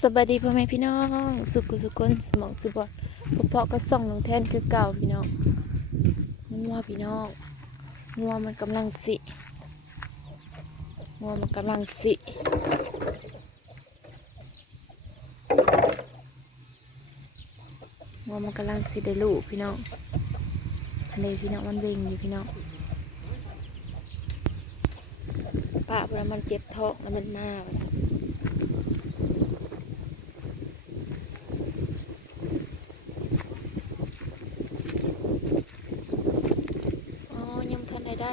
สวัสดีพ่อแม่พี่น้อง สุขุสุคนสมองสุบอดพ่อพาะก็ส่องลงแทนคือเก่าพี่น้องงัวพี่น้องงัวมันกำลังสิงัวมันกำลังสิงัวมันกำลังสิได้ลูกพี่น้องอันนี้พี่น้องมันเบ่งอยู่พี่น้องป้าเพราะมันเจ็บท้องแล้วมันมาว่าน อ๋อ ยังทันได้ได้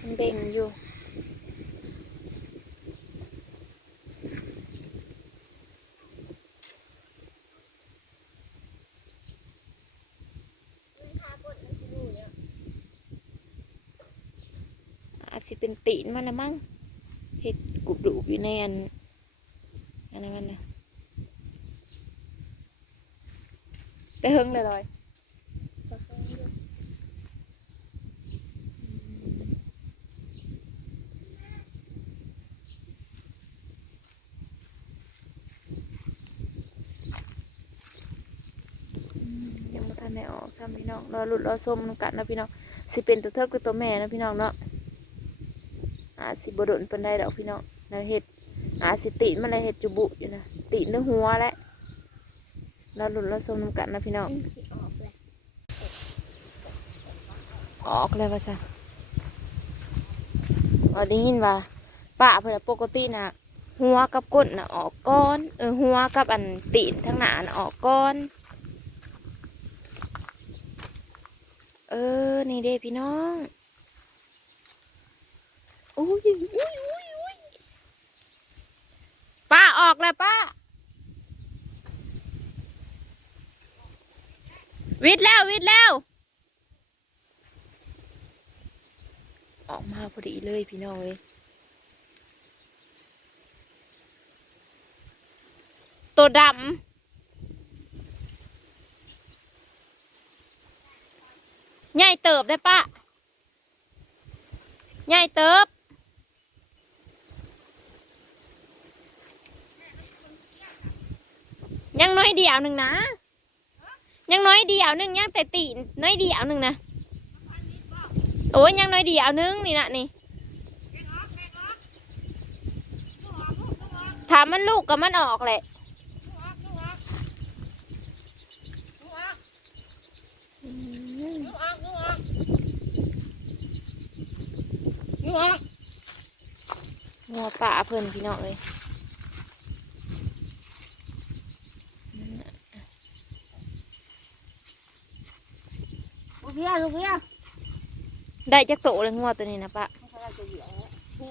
มันเบ่งอยู่ อา จสิเป็นตีนมันละมั้งเห็ดกรุบดูบอยู่ในอันอันนั้นมันนะแต่เฮิงเลยลอยยังไม่ทันได้ออกซ้ำพี่น้องรอหลุดรอส้มนำกันนะพี่น้องสิเป็นตัวเทิดกับตัวแม่นะพี่น้องเนาะ อาสิบดนป็นได้ดอกพี่น้องนะเห็ดอาสิตีนมันเลยเห็ดจุบุอยู่นะตีนเนื้อหัวแหละรอหลุดรอส้มนำกันนะพี่น้องออกเลยว่าซะอ๋อได้ยินว่าป้าเพื่อปกตินะหัวกับก้นนะออกก้อนเออหัวกับอันตีนทั้งหนานะออกก้อน เออ นี่เด้พี่น้อง อุ้ยอุ้ยอุ้ยอุ้ยป้าออกแล้วป้า วิทย์แล้ววิทย์แล้ว ออกมาพอดีเลยพี่น้องเลยตัวดำใหญ่เติบได้ปะใหญ่เติบ ยังน้อยเดียวหนึ่งนะ ยังน้อยเดียวหนึ่งยังแต่ตีนน้อยเดียวหนึ่งนะโอ้ยยังน้อยเดียวหนึ่งนี่นะนี่ถามมันลูกกับมันออกแหละงัวป่าเพิ่นพี่น้องเลย ลูกเบี้ ยลูกเบี้ยได้จักโตเลยงัวตัวนี้นะปะไม่ใช่เราจะเหวี่ยงหู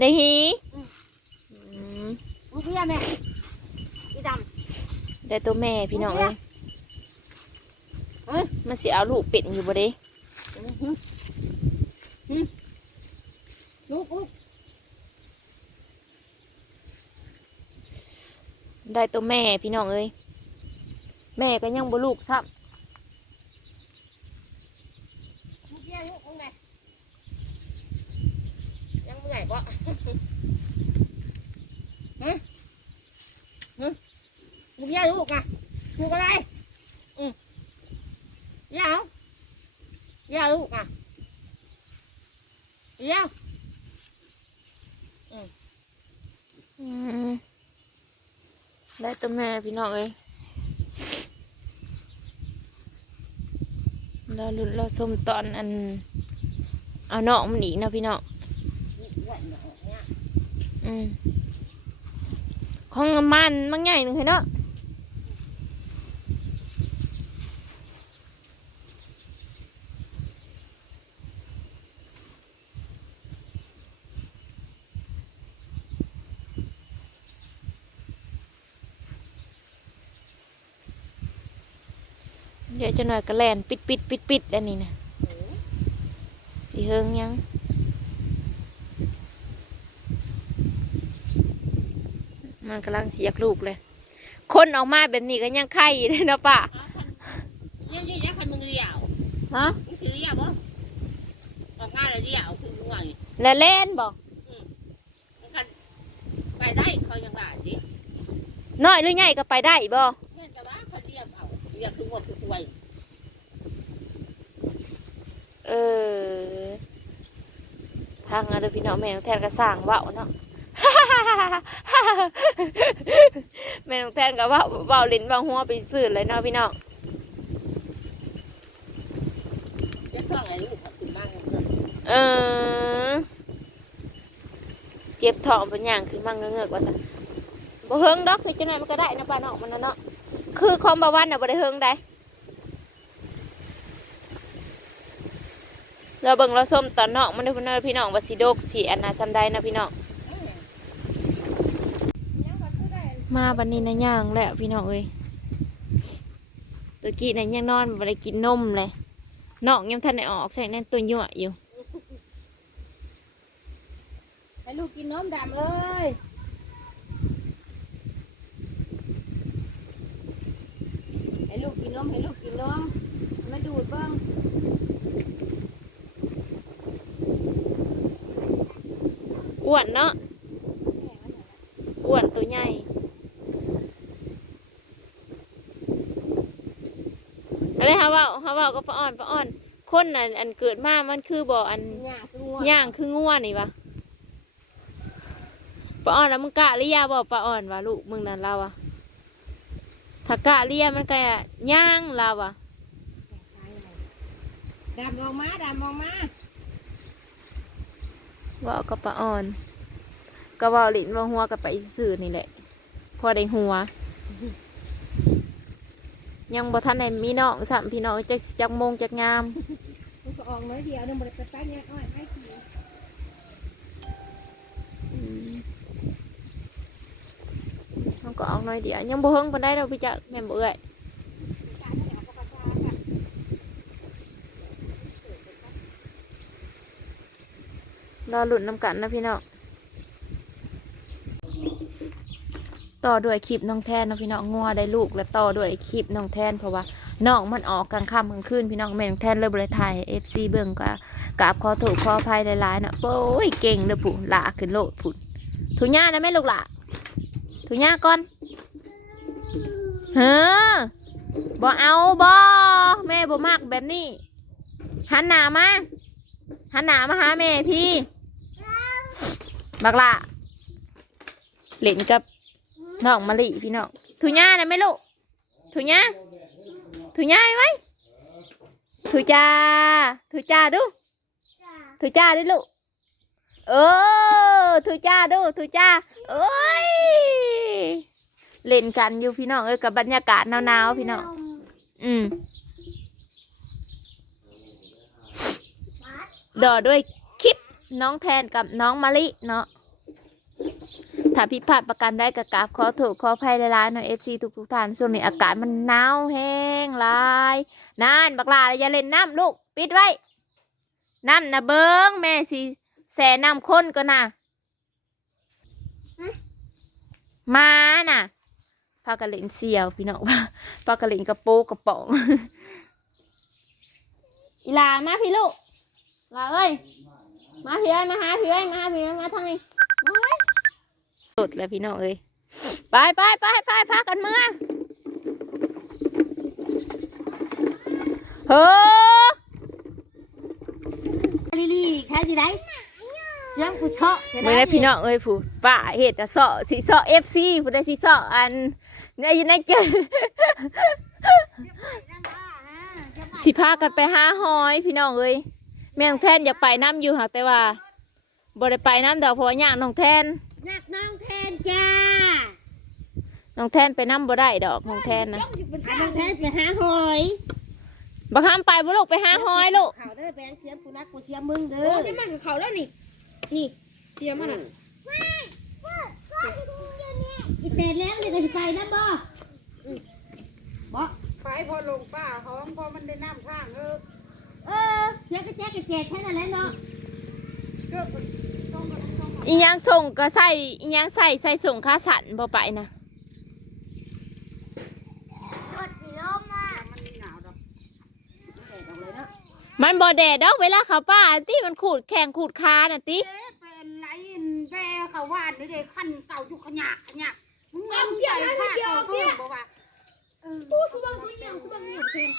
ได้ฮีอืมลูกเบี้ยแม่อีดได้ตัวแม่พี่น้องเลยเอ้ย มันสิเอาลูกเป็ดอยู่บ่เด้ำลูกลูกได้ตัวแม่พี่น้องเอ้ยแม่ก็ยังบ่ลูกซ้ ลูกเบี้ยลูกมึงไง ยังเมื่อยปะฮะฮะลูกเบี้ยลูกอะลูกอะไรอืมเบี้ยาเบี้ยลูกอะเบี้ยำอืมได้ตัวแม่พี่น้องเอ้ยเราลุ้นเราชมตอนอันเอาน้องมันอีกนะพี่น้อง อืมของมันมันใหญ่หนึ่งเนาะเดี๋ยวจะหน่อยกระแลนปิดปิดปิดปิดอันนี้นะสีเฮิงยัง มันกำลังเสียกลูกเลย คนออกมาแบบนี้ก็ยังไข่เลยเนาะป่ะยังยังยังคันมึงเลี้ยวฮะมึงถือเลี้ยวบ่ออกงานแล้วเลี้ยวคือมึงว่านี่แล้วเล่นบอกมันคันไปได้เขายังว่าดิน้อยหรือใหญ่ก็ไปได้บ่แม่นจะว่าเขาเรียกเอาเรียกคือหมดคือป่วยเออทางอะเด้อพี่น้องแม่น้องแทนก็สร้างเว้าเนาะ แม่น้องแทนก็เว้าเว้าลิ้นเว้าหัวไปซื่อเลยเนาะพี่น้องเจ็บท้องไอ้ลูกเขาขึ้นมาเงินเออเจ็บท้องเป็นอย่างขึ้นมาเงือกว่าซะบ่เฮิงดอกคือจังไดมันก็ได้นะป้าน้องมันน่ะเนาะคือความบ่าวันน่ะบ่ได้เฮิงได้เราเบิ่งเราส้มตอนนอกมันเด้อพี่น้องพี่น้องว่าสิโดกสิอันน่ะซำใดนะพี่น้อง มาบัดนี้นะย่างแล้วพี่น้องเอ้ยตะกี้น่ะยังนอนบ่ได้กินนมเลยน้องยังทันได้ออกใส่นั่นตัวยั่วอยู่ให้ลูกกินนมดำเอ้ยให้ลูกกินนมให้ลูกกินนมมาดูดเบ้างอ้วนเนาะอ้วนตัวใหญ่อะไรฮะ ว่าฮะว่าก็ปลาอ่อนปลาอ่อนคนน่ะอันเกิดมามันคือบ่อันหญ้าคืองัวย่างคือง่วนี่วะปลาอ่อนแล้วมึงกะหรือยาบอกปลาอ่อนวะลูกมึงนั่นเราอะถ้ากะเรียมันก็ย่างเราอะดำออกมาดำออกมาว่าก็ปลาอ่อน ก็เว่าลิ้นเว่าหัวกับไปซื่อๆนี่แหละ พอได้หัว ยังบ่ทันได้มีน้องสามพี่น้องจักจักโมงจักงามมันก็ออกน้อยเดียวนึงมันไปไปเนี่ยอ้อยไม่ขี่อืมมันก็ออกหน้อยเดียวยังบ่เฮิงปานได้ดอกพี่จักแม่นบ่เอ้ยรอหลุนน้ำกันนะพี่น้อง ต่อด้วยคลิปน้องแทนนะพี่น้องงัวได้ลูกแล้วต่อด้วยคลิปน้องแทนเพราะว่าน้องมันออกกลางค่ำกลางคืนพี่น้องแม่น้องแทนเลยบริไทยเอฟซีเบิ่งก็กราบขอถูกขออภัยหลายๆนะโอ้ยเก่งเลยผู้หลาขึ้นโลดผุนถุญ่านะแม่ลูกหล่ะถุญ่าก่อนเฮ้อบ่เอาบ่แม่บ่มักแบบนี้หันหนามาหันหนามาหาแม่พี่บักล่ะเล่นกับ น้องมะลิพี่น้องถุญ่านะแม่ลูกถุญ่าถุญ่าไว้ถุจ้าถุจ้าดูถุจ้าดิลูกเออทุจ้าดูทุจ้าเอ้ยเล่นกันอยู่พี่น้องเอ้ยกับบรรยากาศหนาวๆพี่น้องอืมดอด้วยคลิปน้องแทนกับน้องมะลิเนาะาผิพาดประกันได้กระกราบขอโทษขออภัยหลายๆหน่อยเอฟซีทุกทุกท่านช่วงนี้อากาศมันหนาวแห้งลายนานบักลาอย่าเล่นน้ำลูก ปิดไว้ น้ำนะเบิ้งแม่สิแสน้ำข้นก็น่ะมาน่ะพากระเล่นเสียวพี่น้องพากระเล่นกระโปงกระป๋องอีลามาพี่ลูกลาเอ้ยมาพี่เอ้ยมาหาพี่เอ้ยมาหาพี่เอ้ยมาทางนี้มาเอ้ย สุดเลยพี่น้องเอ้ยไปไปไปไปพากันเมื่อเฮ้อลิลี่ใครจะได้เชื่อมกูเชาะเมื่อไรพี่น้องเอ้ยผู้ป้าเห็ดอะเสาะสีเสาะเอฟซีผู้ใดสีเสาะอันในอยู่ในเจอสิพากันไปหาหอยพี่น้องเอ้ยแม่น้องแทนอยากไปน้ำอยู่หากแต่ว่าบ่ได้ไปน้ำดอกเพราะว่าย่างน้องแทน นักน้องแทนจ้าน้องแทนไปน้ำบ่ได้ดอกน้องแทนนะน้องแทนไปหาหอยบักห้ามไปบ่ลูกไปหาหอยลูกเขาเด้อแบงเสียมกูนักกูเสียมมึงเด้โอ้อใช่มันกับเขาแล้วนี่นี่เสียมันอะอีเตนแล้วนี่ก็จะไปนะบ่บ่ไปพอลงป้าห้องพอมันได้น้ำข้างเออเออเสียกระแจกกระแจกแค่นั้นแหละเนาะเกื อบต้องมาต้องมาอีหยังส่งก็ใส่อีหยังใส่ใส่ส่งค่าสันบ่ไปนะมันหนาวดอกมันบ่แดดดอกเวลาเขาป้าติมันขูดแข่งขูดคาน่ะติเอ๊ะเป็นไรนแปรเขาว่านนี่เด้คันเก่าอยู่ขยะขยะมึงเอาใหญ่ข้าเก่าเพิ่มบ่ว่าปูสุบังสุยเหนียวสุบังเหนียวเพน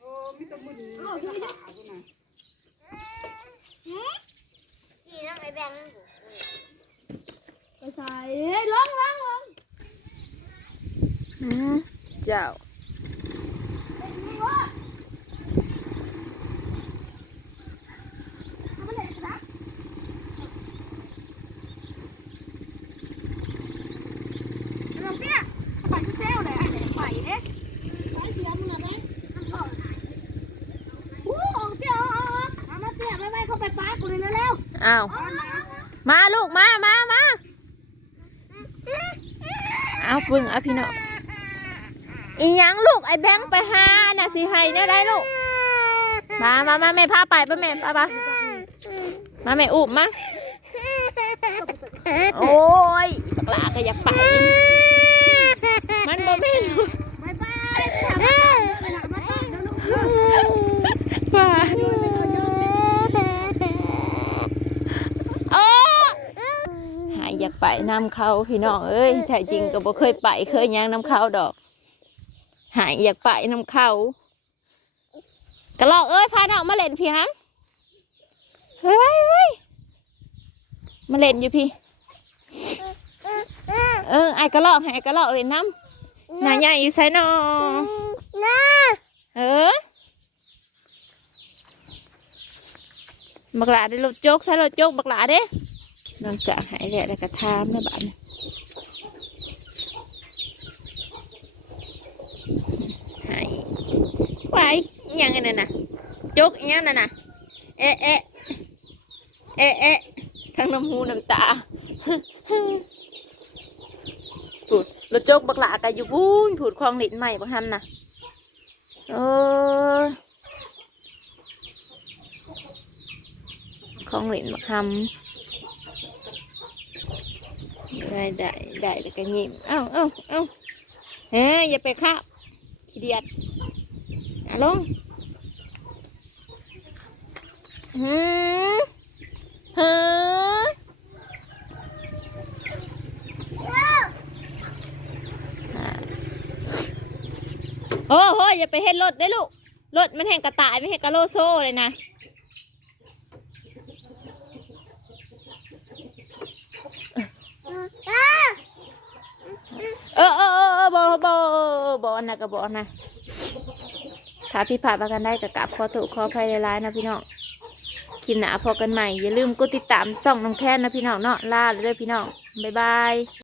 โอ้มีแตะมึนมีแตะขาพุ่นน่ะ แบงค์ ไปใส่เฮ้ยล้องล้องล้อง อืมเจ้า น้ำเตี้ยไปที่เซลเลยไอ้ไหนไปเด้ไปเสียมึงอะไปโอ้เตี้ยเอามาเตี้ยไม่ไม่เขาไปป้ากูเลยเร็ว อ้าว มาลูกมามามาเอาปึงเอาพี่น้องอีหยังลูกไอ้แบงค์ไปหาน่ะสิให้แน่ได้ลูกมามามาแม่พาไปป่ะแม่ไปปะมาแม่อุบมาโอ้ยบักลาก็อยากไป มันบ่แม่นลูก ไปไปไปหาไปหามาตั้งเดี๋ยวลูก ว่าโอ้หายอยากไป นำเขาพี่น้องเอ้ยแท้จริงก็บ่เคยไปเคยย่างนำเขาดอก หายอยากไปนำเขากระลอกเอ้ยพาน้องมาเล่นพี่ฮัมเฮ้ยเฮ้ยเฮ้ยมาเล่นอยู่พี่เออไอ้กระลอกให้ไอ้กระลอกเล่นน้ำหนาใหญ่อยู่ไสนอน้าเออบักหลาได้รถโจกใส่รถโจกบักหลาเด้ นอกจากหายแล้วแล้วก็ทามนะบ้านหายไหวอหยังไงนั่นน่ะจกยังนั่นน่ะเอ๊ะเอ๊ะเอะเอะทั้งน้ำหูน้ำตาผูดรถโจกบักหลากันอยู่พูนผูดคลองหลินใหม่บักฮันน่ะโอ้ยของเหรียญมาคำ ได้ได้ได้แล้วก็ยิ้มเอ้าเอ้าเอ้าเฮ้ยอย่าไปคาบขี้เดียดอะลงฮึฮึโอ้โหอย่าไปเห็นรถได้ลูกรถมันแห่งกระต่ายไม่แห่งกระโลโซ่เลยนะ เออเออเออเออบอบอบอนะกับบอนะถ้าพี่ผ่านมากันได้กับกลับขอถูกขอภัยร้ายนะพี่น้องคลิปหนาพอกันใหม่ อย่าลืมกดติดตามส่องน้องแท่นนะพี่น้องเนาะลาเลยเด้อพี่น้องบ๊ายบาย